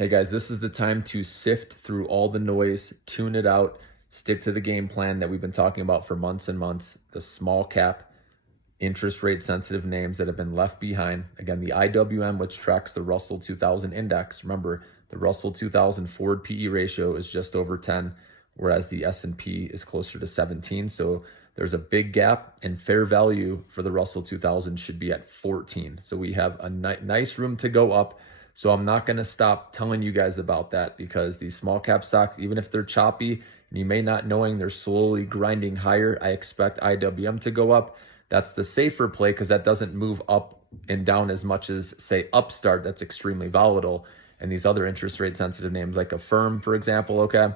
Hey guys, this is the time to sift through all the noise, tune it out, stick to the game plan that we've been talking about for months and months. The small cap, interest rate sensitive names that have been left behind. Again, the IWM, which tracks the Russell 2000 index. Remember, the Russell 2000 forward PE ratio is just over 10, whereas the S&P is closer to 17. So there's a big gap, and fair value for the Russell 2000 should be at 14. So we have a nice room to go up. So I'm not going to stop telling you guys about that, because these small cap stocks, even if they're choppy and you may not knowing they're slowly grinding higher, I expect IWM to go up. That's the safer play because that doesn't move up and down as much as, say, Upstart, that's extremely volatile, and these other interest rate sensitive names like Affirm, for example, okay?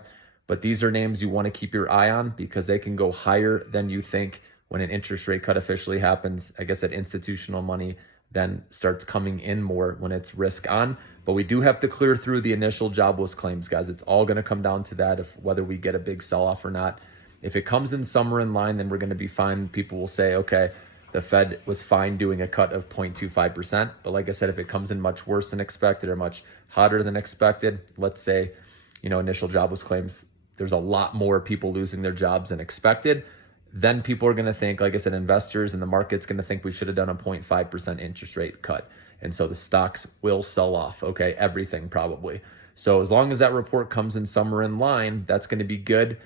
But these are names you want to keep your eye on because they can go higher than you think when an interest rate cut officially happens. I guess that institutional money then starts coming in more when it's risk on. But we do have to clear through the initial jobless claims, guys. It's all going to come down to that, if whether we get a big sell-off or not. If it comes in somewhere in line, then we're going to be fine. People will say, okay, the Fed was fine doing a cut of 0.25%. But like I said, if it comes in much worse than expected or much hotter than expected, let's say, initial jobless claims, there's a lot more people losing their jobs than expected, then people are going to think, like I said, investors and the market's going to think we should have done a 0.5% interest rate cut. And so the stocks will sell off, okay? Everything probably. So as long as that report comes in somewhere in line, that's going to be good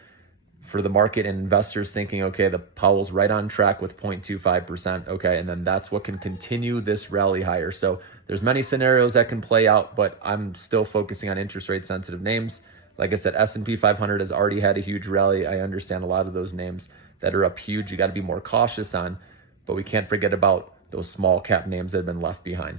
for the market and investors thinking, okay, the Powell's right on track with 0.25%, okay? And then that's what can continue this rally higher. So there's many scenarios that can play out, but I'm still focusing on interest rate sensitive names. Like I said, S&P 500 has already had a huge rally. I understand a lot of those names that are up huge, you got to be more cautious on, but we can't forget about those small cap names that have been left behind.